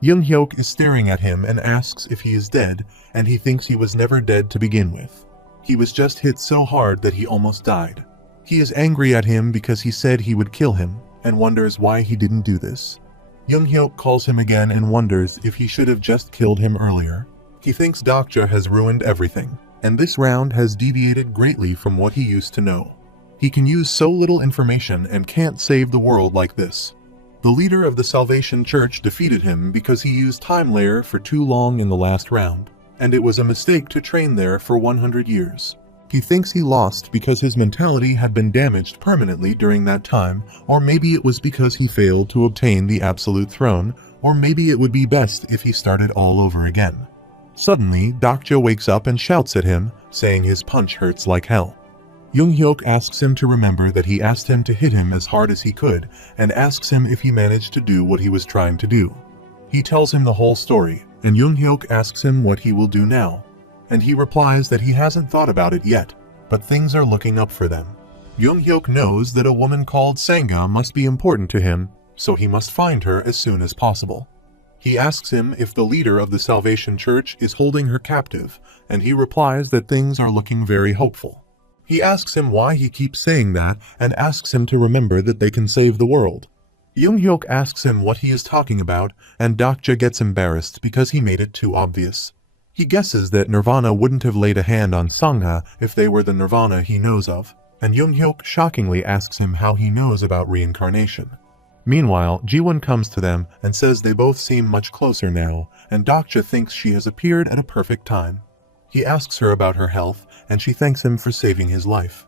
Young-hyuk is staring at him and asks if he is dead, and he thinks he was never dead to begin with. He was just hit so hard that he almost died. He is angry at him because he said he would kill him, and wonders why he didn't do this. Young-hyuk calls him again and wonders if he should have just killed him earlier. He thinks Dokja has ruined everything, and this round has deviated greatly from what he used to know. He can use so little information and can't save the world like this. The leader of the Salvation Church defeated him because he used Time Layer for too long in the last round, and it was a mistake to train there for 100 years. He thinks he lost because his mentality had been damaged permanently during that time, or maybe it was because he failed to obtain the Absolute Throne, or maybe it would be best if he started all over again. Suddenly, Dokja wakes up and shouts at him, saying his punch hurts like hell. Young-hyuk asks him to remember that he asked him to hit him as hard as he could, and asks him if he managed to do what he was trying to do. He tells him the whole story, and Young-hyuk asks him what he will do now. And he replies that he hasn't thought about it yet, but things are looking up for them. Young-hyuk knows that a woman called Sanga must be important to him, so he must find her as soon as possible. He asks him if the leader of the Salvation Church is holding her captive, and he replies that things are looking very hopeful. He asks him why he keeps saying that, and asks him to remember that they can save the world. Young-hyuk asks him what he is talking about, and Dokja gets embarrassed because he made it too obvious. He guesses that Nirvana wouldn't have laid a hand on Sangha if they were the Nirvana he knows of, and Young-hyuk shockingly asks him how he knows about reincarnation. Meanwhile, Jiwon comes to them and says they both seem much closer now, and Dokja thinks she has appeared at a perfect time. He asks her about her health, and she thanks him for saving his life.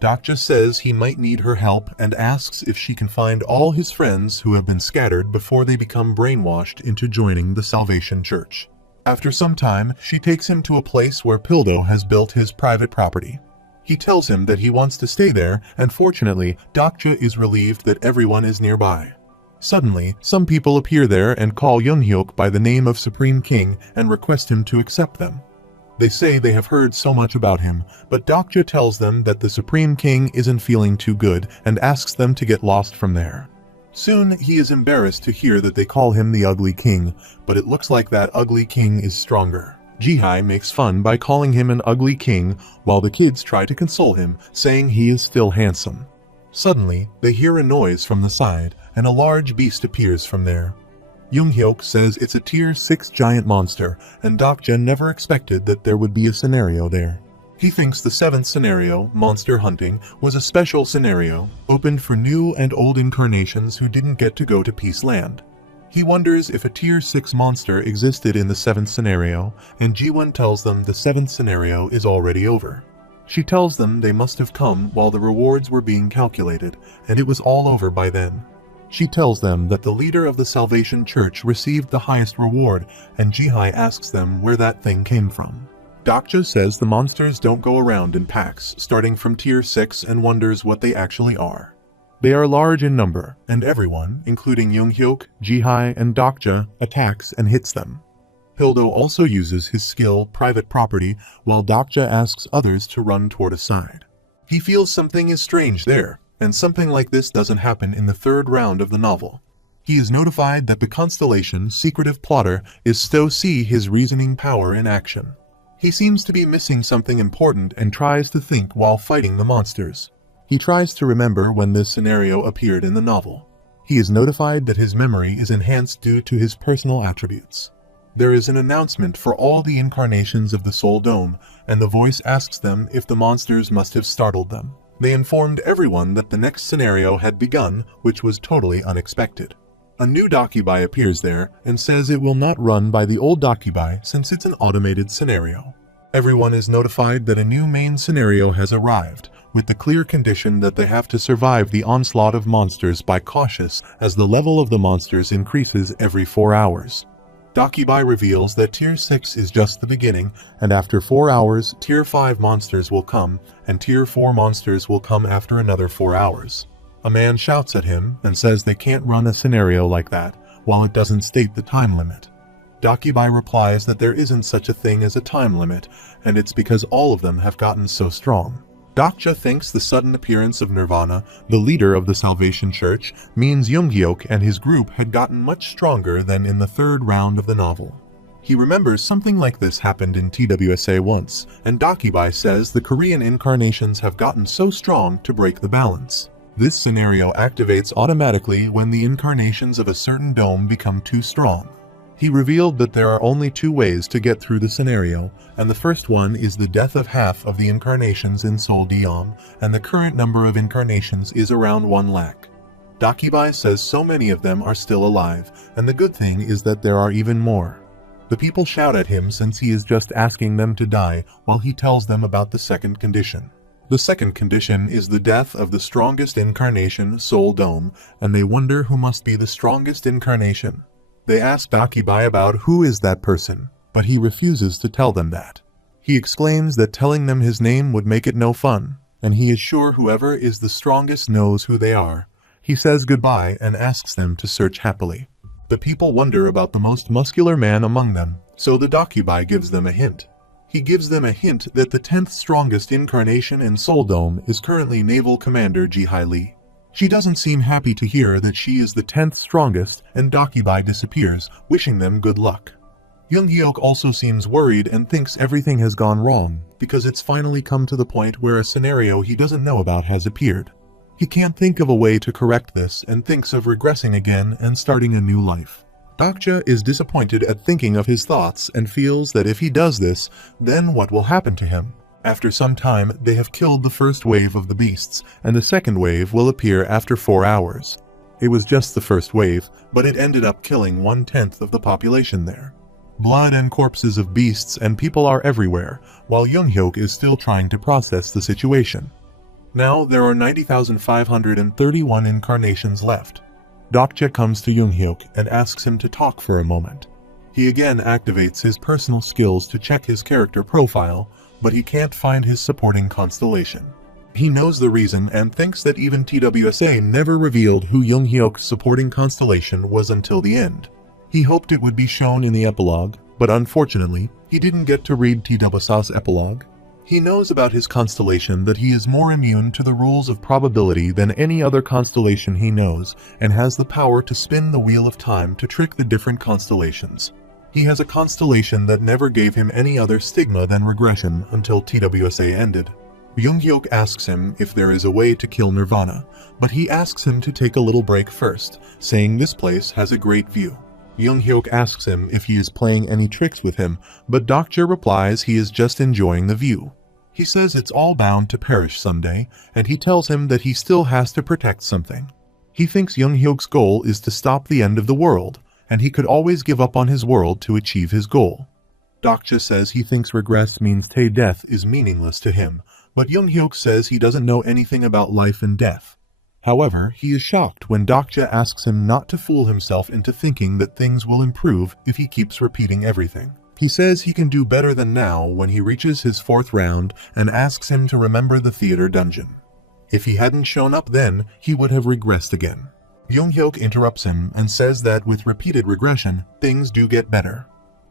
Dokja says he might need her help and asks if she can find all his friends who have been scattered before they become brainwashed into joining the Salvation Church. After some time, she takes him to a place where Pildo has built his private property. He tells him that he wants to stay there, and fortunately, Dokja is relieved that everyone is nearby. Suddenly, some people appear there and call Young-hyuk by the name of Supreme King and request him to accept them. They say they have heard so much about him, but Dokja tells them that the Supreme King isn't feeling too good and asks them to get lost from there. Soon, he is embarrassed to hear that they call him the Ugly King, but it looks like that Ugly King is stronger. Jihai makes fun by calling him an ugly king, while the kids try to console him, saying he is still handsome. Suddenly, they hear a noise from the side, and a large beast appears from there. Young-hyuk says it's a Tier 6 giant monster, and Dokja never expected that there would be a scenario there. He thinks the 7th scenario, Monster Hunting, was a special scenario, opened for new and old incarnations who didn't get to go to Peace Land. He wonders if a Tier 6 monster existed in the 7th scenario, and Jiwon tells them the 7th scenario is already over. She tells them they must have come while the rewards were being calculated, and it was all over by then. She tells them that the leader of the Salvation Church received the highest reward, and Jihai asks them where that thing came from. Dokja says the monsters don't go around in packs, starting from Tier 6, and wonders what they actually are. They are large in number, and everyone, including Young-hyuk, Jihai, and Dokja, attacks and hits them. Pildo also uses his skill, Private Property, while Dokja asks others to run toward a side. He feels something is strange there, and something like this doesn't happen in the 3rd round of the novel. He is notified that the Constellation, secretive plotter, is to see his reasoning power in action. He seems to be missing something important and tries to think while fighting the monsters. He tries to remember when this scenario appeared in the novel. He is notified that his memory is enhanced due to his personal attributes. There is an announcement for all the incarnations of the Soul Dome, and the voice asks them if the monsters must have startled them. They informed everyone that the next scenario had begun, which was totally unexpected. A new Dakibai appears there and says it will not run by the old Dakibai since it's an automated scenario. Everyone is notified that a new main scenario has arrived, with the clear condition that they have to survive the onslaught of monsters by cautious as the level of the monsters increases every 4 hours. Dakibai reveals that Tier 6 is just the beginning, and after 4 hours, Tier 5 monsters will come, and Tier 4 monsters will come after another 4 hours. A man shouts at him and says they can't run a scenario like that, while it doesn't state the time limit. Dakibai replies that there isn't such a thing as a time limit, and it's because all of them have gotten so strong. Dokja thinks the sudden appearance of Nirvana, the leader of the Salvation Church, means Younghyuk and his group had gotten much stronger than in the third round of the novel. He remembers something like this happened in TWSA once, and Dakibai says the Korean incarnations have gotten so strong to break the balance. This scenario activates automatically when the incarnations of a certain dome become too strong. He revealed that there are only two ways to get through the scenario, and the first one is the death of half of the incarnations in Seoul Diom, and the current number of incarnations is around 1 lakh. Dakibai says so many of them are still alive, and the good thing is that there are even more. The people shout at him since he is just asking them to die while he tells them about the second condition. The second condition is the death of the strongest incarnation, Seoul Dome, and they wonder who must be the strongest incarnation. They ask Dakibai about who is that person, but he refuses to tell them that. He exclaims that telling them his name would make it no fun, and he is sure whoever is the strongest knows who they are. He says goodbye and asks them to search happily. The people wonder about the most muscular man among them, so the Dakibai gives them a hint. He gives them a hint that the 10th strongest incarnation in Seoul Dome is currently Naval Commander Ji-Hai Lee. She doesn't seem happy to hear that she is the 10th strongest, and Dakibai disappears, wishing them good luck. Younghyuk also seems worried and thinks everything has gone wrong, because it's finally come to the point where a scenario he doesn't know about has appeared. He can't think of a way to correct this and thinks of regressing again and starting a new life. Dokja is disappointed at thinking of his thoughts and feels that if he does this, then what will happen to him? After some time, they have killed the first wave of the beasts, and the second wave will appear after 4 hours. It was just the first wave, but it ended up killing 1/10 of the population there. Blood and corpses of beasts and people are everywhere, while Younghyuk is still trying to process the situation. Now there are 90,531 incarnations left. Dokja comes to Younghyuk and asks him to talk for a moment. He again activates his personal skills to check his character profile, but he can't find his supporting constellation. He knows the reason and thinks that even TWSA never revealed who Younghyuk's supporting constellation was until the end. He hoped it would be shown in the epilogue, but unfortunately, he didn't get to read TWSA's epilogue. He knows about his constellation that he is more immune to the rules of probability than any other constellation he knows, and has the power to spin the wheel of time to trick the different constellations. He has a constellation that never gave him any other stigma than regression until TWSA ended. Younghyuk asks him if there is a way to kill Nirvana, but he asks him to take a little break first, saying this place has a great view. Younghyuk asks him if he is playing any tricks with him, but Dokja replies he is just enjoying the view. He says it's all bound to perish someday, and he tells him that he still has to protect something. He thinks Younghyuk's goal is to stop the end of the world, and he could always give up on his world to achieve his goal. Dokja says he thinks regress means death is meaningless to him, but Younghyuk says he doesn't know anything about life and death. However, he is shocked when Dokja asks him not to fool himself into thinking that things will improve if he keeps repeating everything. He says he can do better than now when he reaches his 4th round and asks him to remember the theater dungeon. If he hadn't shown up then, he would have regressed again. Younghyuk interrupts him and says that with repeated regression, things do get better.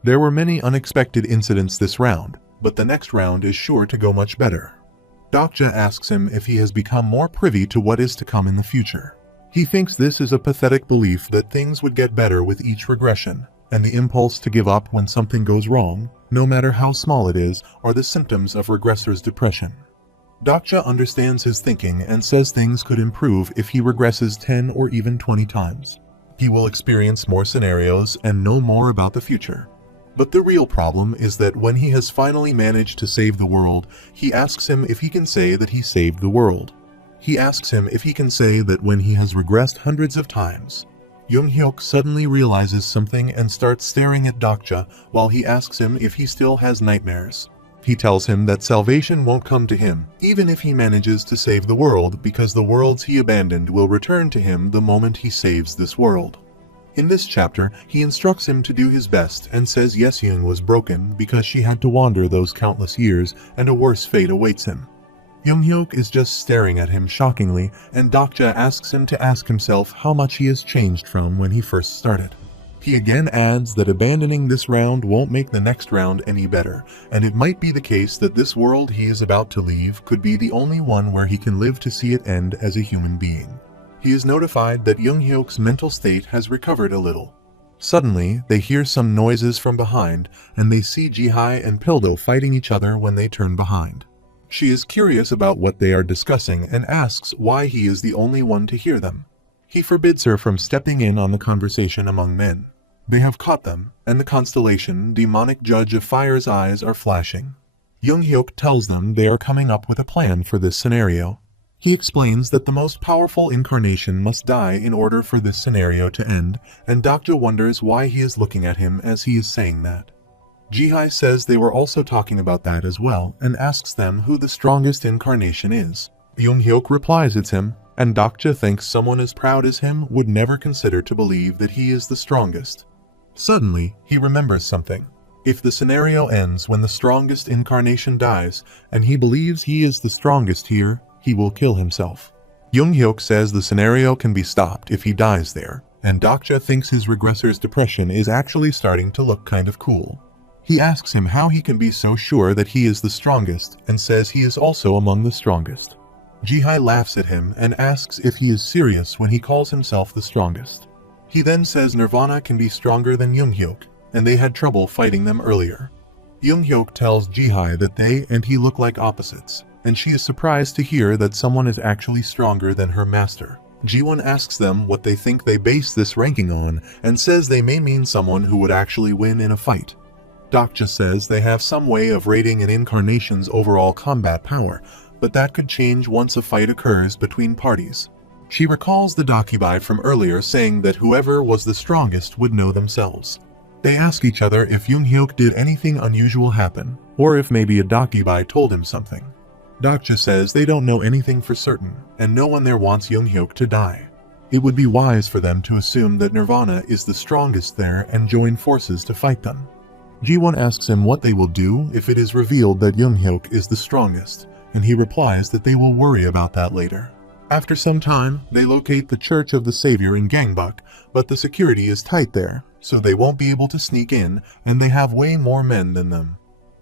There were many unexpected incidents this round, but the next round is sure to go much better. Dokja asks him if he has become more privy to what is to come in the future. He thinks this is a pathetic belief that things would get better with each regression, and the impulse to give up when something goes wrong, no matter how small it is, are the symptoms of regressors' depression. Dokja understands his thinking and says things could improve if he regresses 10 or even 20 times. He will experience more scenarios and know more about the future. But the real problem is that when he has finally managed to save the world, he asks him if he can say that he saved the world. He asks him if he can say that when he has regressed hundreds of times. Younghyuk suddenly realizes something and starts staring at Dokja while he asks him if he still has nightmares. He tells him that salvation won't come to him, even if he manages to save the world, because the worlds he abandoned will return to him the moment he saves this world. In this chapter, he instructs him to do his best and says Yeseon was broken because she had to wander those countless years and a worse fate awaits him. Younghyuk is just staring at him shockingly, and Dokja asks him to ask himself how much he has changed from when he first started. He again adds that abandoning this round won't make the next round any better, and it might be the case that this world he is about to leave could be the only one where he can live to see it end as a human being. He is notified that Young-hyuk's mental state has recovered a little. Suddenly, they hear some noises from behind, and they see Ji-hai and Pildo fighting each other when they turn behind. She is curious about what they are discussing and asks why he is the only one to hear them. He forbids her from stepping in on the conversation among men. They have caught them, and the Constellation, demonic judge of fire's eyes, are flashing. Young-hyuk tells them they are coming up with a plan for this scenario. He explains that the most powerful incarnation must die in order for this scenario to end, and Dokja wonders why he is looking at him as he is saying that. Ji-hai says they were also talking about that as well, and asks them who the strongest incarnation is. Young-hyuk replies it's him, and Dokja thinks someone as proud as him would never consider to believe that he is the strongest. Suddenly, he remembers something. If the scenario ends when the strongest incarnation dies, and he believes he is the strongest here, he will kill himself. Young-hyuk says the scenario can be stopped if he dies there, and Dokja thinks his regressor's depression is actually starting to look kind of cool. He asks him how he can be so sure that he is the strongest, and says he is also among the strongest. Ji-hai laughs at him and asks if he is serious when he calls himself the strongest. He then says Nirvana can be stronger than Young-hyuk, and they had trouble fighting them earlier. Young-hyuk tells Ji-hai that they and he look like opposites, and she is surprised to hear that someone is actually stronger than her master. Ji-won asks them what they think they base this ranking on, and says they may mean someone who would actually win in a fight. Dokja says they have some way of rating an incarnation's overall combat power, but that could change once a fight occurs between parties. She recalls the Dakibai from earlier saying that whoever was the strongest would know themselves. They ask each other if Young-hyuk did anything unusual happen, or if maybe a Dakibai told him something. Dokja says they don't know anything for certain, and no one there wants Young-hyuk to die. It would be wise for them to assume that Nirvana is the strongest there and join forces to fight them. Ji-won asks him what they will do if it is revealed that Young-hyuk is the strongest, and he replies that they will worry about that later. After some time, they locate the Church of the Savior in Gangbuk, but the security is tight there, so they won't be able to sneak in, and they have way more men than them.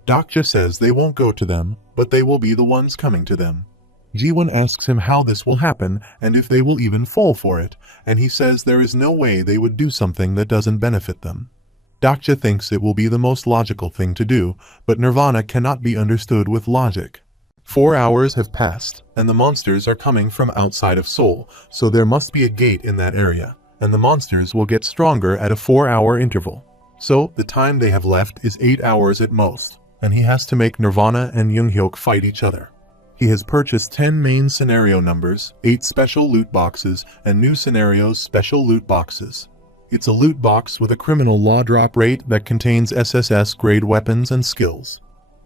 Dokja says they won't go to them, but they will be the ones coming to them. Ji-won asks him how this will happen, and if they will even fall for it, and he says there is no way they would do something that doesn't benefit them. Dokja thinks it will be the most logical thing to do, but Nirvana cannot be understood with logic. 4 hours have passed, and the monsters are coming from outside of Seoul, so there must be a gate in that area, and the monsters will get stronger at a 4-hour interval. So, the time they have left is 8 hours at most, and he has to make Nirvana and Young-hyuk fight each other. He has purchased 10 main scenario numbers, 8 special loot boxes, and new scenarios special loot boxes. It's a loot box with a criminal law drop rate that contains SSS-grade weapons and skills.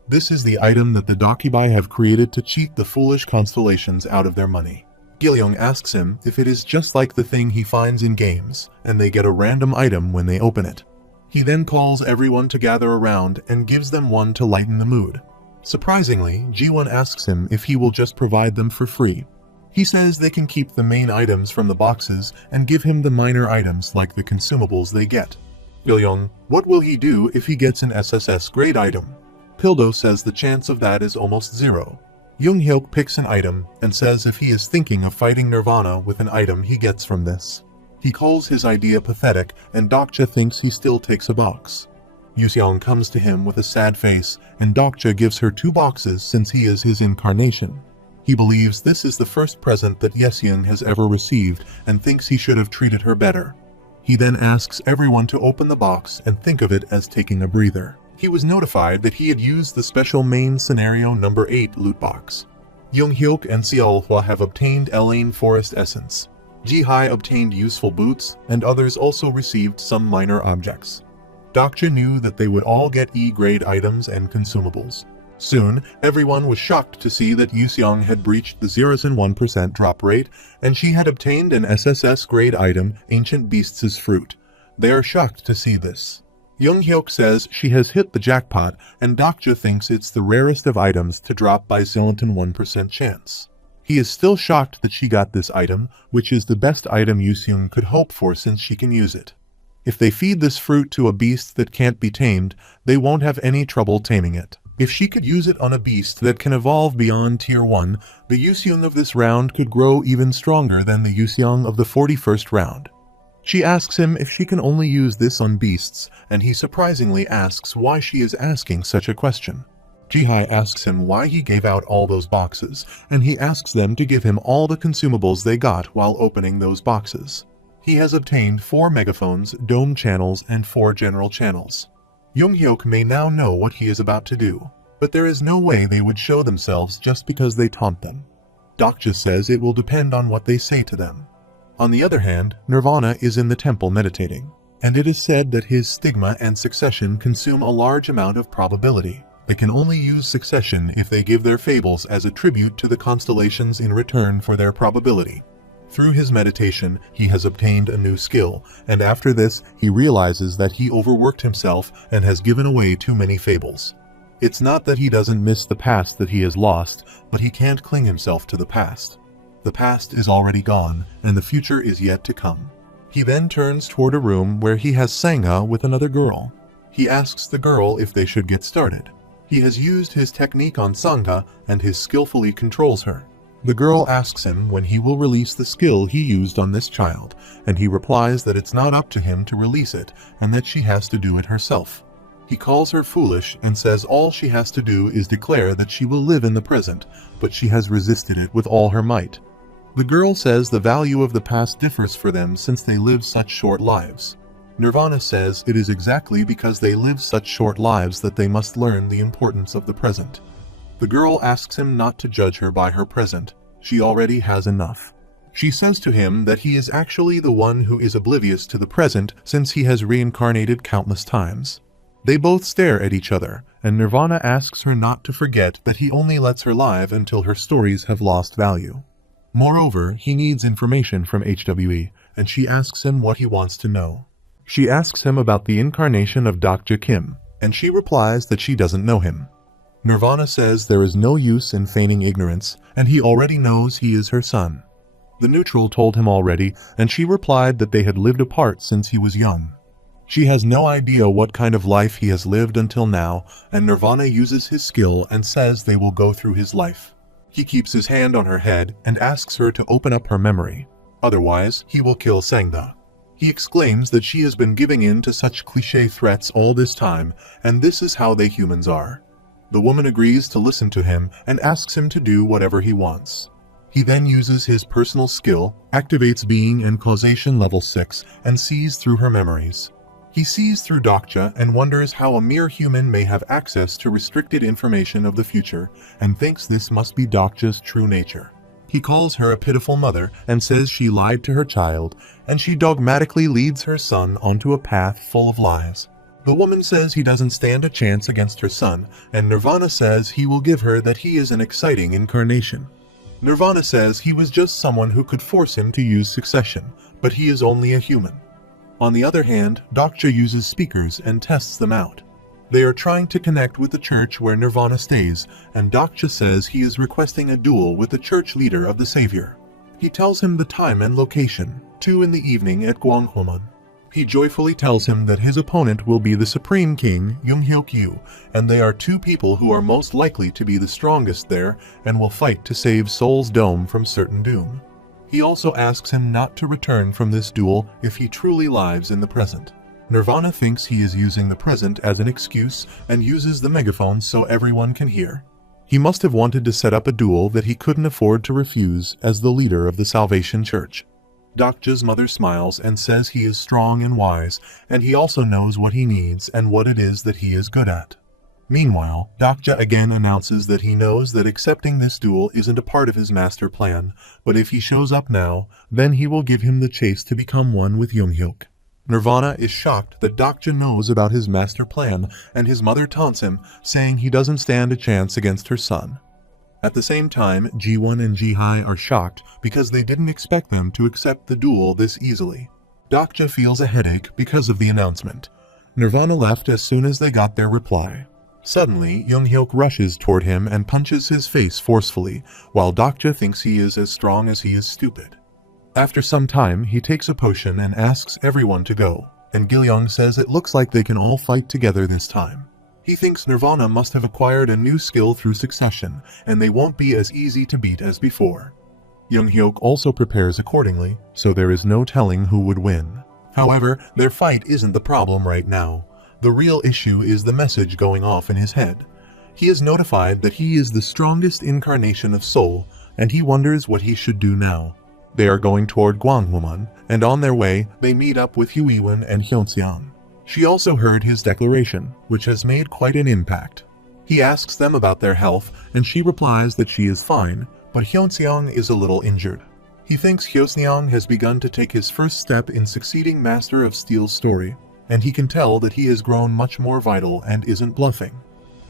This is the item that the Dakibai have created to cheat the foolish constellations out of their money. Gil-young asks him if it is just like the thing he finds in games, and they get a random item when they open it. He then calls everyone to gather around and gives them one to lighten the mood. Surprisingly, Ji-won asks him if he will just provide them for free. He says they can keep the main items from the boxes and give him the minor items like the consumables they get. Gil-young, what will he do if he gets an SSS grade item? Pildo says the chance of that is almost zero. Young-hyuk picks an item and says if he is thinking of fighting Nirvana with an item he gets from this. He calls his idea pathetic, and Dokja thinks he still takes a box. Yuseong comes to him with a sad face, and Dokja gives her 2 boxes since he is his incarnation. He believes this is the first present that Yeseong has ever received and thinks he should have treated her better. He then asks everyone to open the box and think of it as taking a breather. He was notified that he had used the special main scenario number 8 loot box. Young-hyuk and Seolhwa have obtained Elaine Forest Essence. Ji-hai obtained useful boots, and others also received some minor objects. Dokja knew that they would all get E-grade items and consumables. Soon, everyone was shocked to see that Yuseong had breached the 0.1% drop rate, and she had obtained an SSS grade item, Ancient Beasts' Fruit. They are shocked to see this. Young-hyuk says she has hit the jackpot, and Dokja thinks it's the rarest of items to drop by 0.1% chance. He is still shocked that she got this item, which is the best item Yuseong could hope for since she can use it. If they feed this fruit to a beast that can't be tamed, they won't have any trouble taming it. If she could use it on a beast that can evolve beyond Tier 1, the Yuseong of this round could grow even stronger than the Yuseong of the 41st round. She asks him if she can only use this on beasts, and he surprisingly asks why she is asking such a question. Jihai asks him why he gave out all those boxes, and he asks them to give him all the consumables they got while opening those boxes. He has obtained 4 megaphones, dome channels, and 4 general channels. Younghyuk may now know what he is about to do, but there is no way they would show themselves just because they taunt them. Dokja says it will depend on what they say to them. On the other hand, Nirvana is in the temple meditating, and it is said that his stigma and succession consume a large amount of probability. They can only use succession if they give their fables as a tribute to the constellations in return for their probability. Through his meditation, he has obtained a new skill, and after this, he realizes that he overworked himself and has given away too many fables. It's not that he doesn't miss the past that he has lost, but he can't cling himself to the past. The past is already gone, and the future is yet to come. He then turns toward a room where he has Sangha with another girl. He asks the girl if they should get started. He has used his technique on Sangha and he skillfully controls her. The girl asks him when he will release the skill he used on this child, and he replies that it's not up to him to release it and that she has to do it herself. He calls her foolish and says all she has to do is declare that she will live in the present, but she has resisted it with all her might. The girl says the value of the past differs for them since they live such short lives. Nirvana says it is exactly because they live such short lives that they must learn the importance of the present. The girl asks him not to judge her by her present. She already has enough. She says to him that he is actually the one who is oblivious to the present since he has reincarnated countless times. They both stare at each other, and Nirvana asks her not to forget that he only lets her live until her stories have lost value. Moreover, he needs information from HWE, and she asks him what he wants to know. She asks him about the incarnation of Dokja Kim, and she replies that she doesn't know him. Nirvana says there is no use in feigning ignorance, and he already knows he is her son. The neutral told him already, and she replied that they had lived apart since he was young. She has no idea what kind of life he has lived until now, and Nirvana uses his skill and says they will go through his life. He keeps his hand on her head and asks her to open up her memory. Otherwise, he will kill Sangda. He exclaims that she has been giving in to such cliché threats all this time, and this is how they humans are. The woman agrees to listen to him and asks him to do whatever he wants. He then uses his personal skill, activates being and causation level 6, and sees through her memories. He sees through Dokja and wonders how a mere human may have access to restricted information of the future, and thinks this must be Dokja's true nature. He calls her a pitiful mother and says she lied to her child, and she dogmatically leads her son onto a path full of lies. The woman says he doesn't stand a chance against her son, and Nirvana says he will give her that he is an exciting incarnation. Nirvana says he was just someone who could force him to use succession, but he is only a human. On the other hand, Dokja uses speakers and tests them out. They are trying to connect with the church where Nirvana stays, and Dokja says he is requesting a duel with the church leader of the Savior. He tells him the time and location, 2 in the evening at Gwanghwamun. He joyfully tells him that his opponent will be the Supreme King, Younghyuk-yu, and they are 2 people who are most likely to be the strongest there and will fight to save Seoul's dome from certain doom. He also asks him not to return from this duel if he truly lives in the present. Nirvana thinks he is using the present as an excuse and uses the megaphone so everyone can hear. He must have wanted to set up a duel that he couldn't afford to refuse as the leader of the Salvation Church. Dokja's mother smiles and says he is strong and wise, and he also knows what he needs and what it is that he is good at. Meanwhile, Dokja again announces that he knows that accepting this duel isn't a part of his master plan, but if he shows up now, then he will give him the chase to become one with Younghyuk. Nirvana is shocked that Dokja knows about his master plan, and his mother taunts him, saying he doesn't stand a chance against her son. At the same time, Ji-won and Ji-hai are shocked because they didn't expect them to accept the duel this easily. Dokja feels a headache because of the announcement. Nirvana left as soon as they got their reply. Suddenly, Younghyuk rushes toward him and punches his face forcefully, while Dokja thinks he is as strong as he is stupid. After some time, he takes a potion and asks everyone to go. and Gilyong says it looks like they can all fight together this time. He thinks Nirvana must have acquired a new skill through succession, and they won't be as easy to beat as before. Young-hyuk also prepares accordingly, so there is no telling who would win. However, their fight isn't the problem right now. The real issue is the message going off in his head. He is notified that he is the strongest incarnation of Soul, and he wonders what he should do now. They are going toward Gwanghwamun, and on their way, they meet up with Huiwen and Hyunseong. She also heard his declaration, which has made quite an impact. He asks them about their health, and she replies that she is fine, but Hyunseong is a little injured. He thinks Hyunseong has begun to take his first step in succeeding Master of Steel's story, and he can tell that he has grown much more vital and isn't bluffing.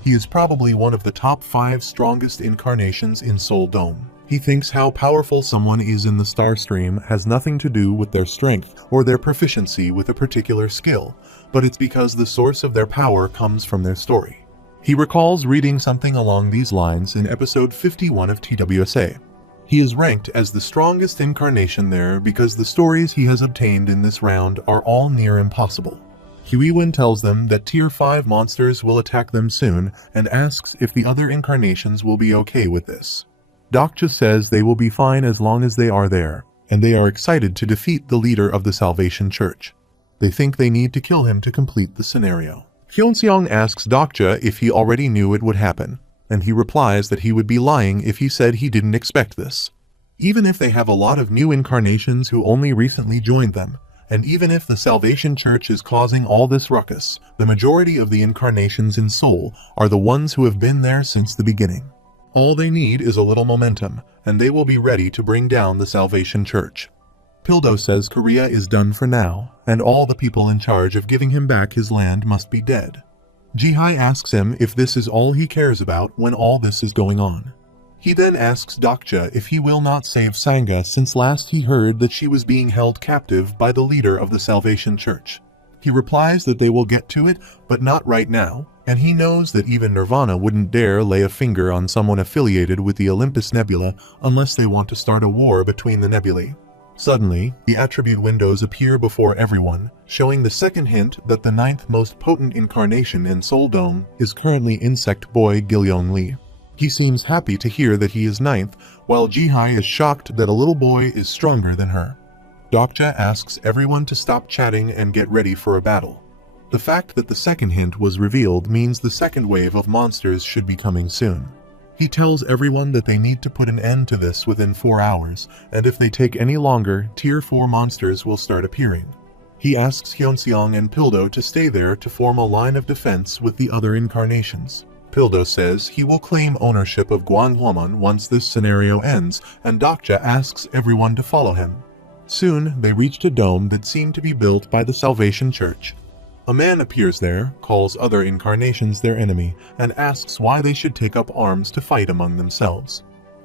He is probably one of the top 5 strongest incarnations in Soul Dome. He thinks how powerful someone is in the Star Stream has nothing to do with their strength or their proficiency with a particular skill, but it's because the source of their power comes from their story. He recalls reading something along these lines in episode 51 of TWSA. He is ranked as the strongest incarnation there because the stories he has obtained in this round are all near impossible. Huiwen tells them that Tier 5 monsters will attack them soon and asks if the other incarnations will be okay with this. Dokja says they will be fine as long as they are there, and they are excited to defeat the leader of the Salvation Church. They think they need to kill him to complete the scenario. Hyunseong asks Dokja if he already knew it would happen, and he replies that he would be lying if he said he didn't expect this. Even if they have a lot of new incarnations who only recently joined them, and even if the Salvation Church is causing all this ruckus, the majority of the incarnations in Seoul are the ones who have been there since the beginning. All they need is a little momentum, and they will be ready to bring down the Salvation Church. Pildo says Korea is done for now, and all the people in charge of giving him back his land must be dead. Jihai asks him if this is all he cares about when all this is going on. He then asks Dokja if he will not save Sangha since last he heard that she was being held captive by the leader of the Salvation Church. He replies that they will get to it, but not right now, and he knows that even Nirvana wouldn't dare lay a finger on someone affiliated with the Olympus Nebula unless they want to start a war between the nebulae. Suddenly, the attribute windows appear before everyone, showing the second hint that the 9th most potent incarnation in Seoul Dome is currently Insect Boy Gilyong Lee. He seems happy to hear that he is 9th, while Jihai is shocked that a little boy is stronger than her. Dokja asks everyone to stop chatting and get ready for a battle. The fact that the second hint was revealed means the second wave of monsters should be coming soon. He tells everyone that they need to put an end to this within 4 hours, and if they take any longer, Tier 4 monsters will start appearing. He asks Hyunseong and Pildo to stay there to form a line of defense with the other incarnations. Pildo says he will claim ownership of Gwanghwamun once this scenario ends, and Dokja asks everyone to follow him. Soon, they reached a dome that seemed to be built by the Salvation Church. A man appears there, calls other incarnations their enemy, and asks why they should take up arms to fight among themselves.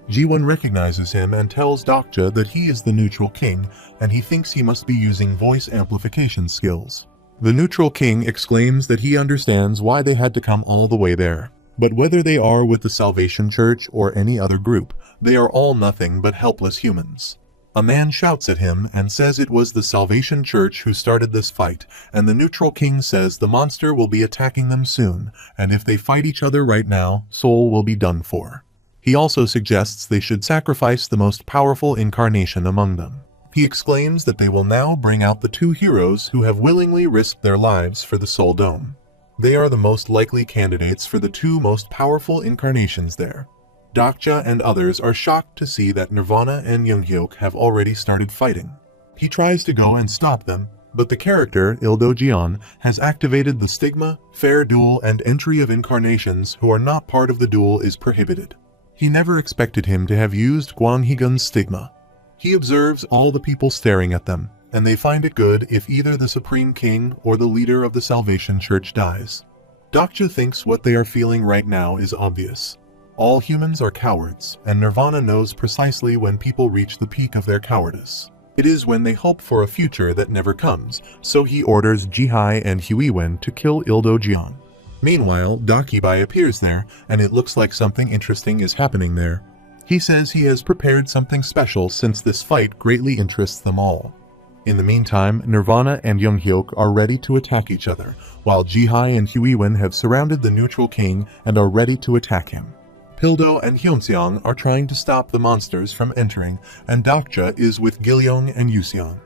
Jiwon recognizes him and tells Dokja that he is the neutral king, and he thinks he must be using voice amplification skills. The neutral king exclaims that he understands why they had to come all the way there. But whether they are with the Salvation Church or any other group, they are all nothing but helpless humans. A man shouts at him and says it was the Salvation Church who started this fight, and the neutral king says the monster will be attacking them soon, and if they fight each other right now, Seoul will be done for. He also suggests they should sacrifice the most powerful incarnation among them. He exclaims that they will now bring out the 2 heroes who have willingly risked their lives for the Seoul Dome. They are the most likely candidates for the 2 most powerful incarnations there. Dokja and others are shocked to see that Nirvana and Younghyuk have already started fighting. He tries to go and stop them, but the character, Ildo Jian, has activated the stigma, fair duel, and entry of incarnations who are not part of the duel is prohibited. He never expected him to have used Gwanghigun's stigma. He observes all the people staring at them, and they find it good if either the Supreme King or the leader of the Salvation Church dies. Dokja thinks what they are feeling right now is obvious. All humans are cowards, and Nirvana knows precisely when people reach the peak of their cowardice. It is when they hope for a future that never comes, so he orders Jihai and Huiwen to kill Ildo Jian. Meanwhile, Dakibai appears there, and it looks like something interesting is happening there. He says he has prepared something special since this fight greatly interests them all. In the meantime, Nirvana and Younghyuk are ready to attack each other, while Jihai and Huiwen have surrounded the neutral king and are ready to attack him. Pildo and Hyunseong are trying to stop the monsters from entering, and Dokja is with Gilyong and Yuseong.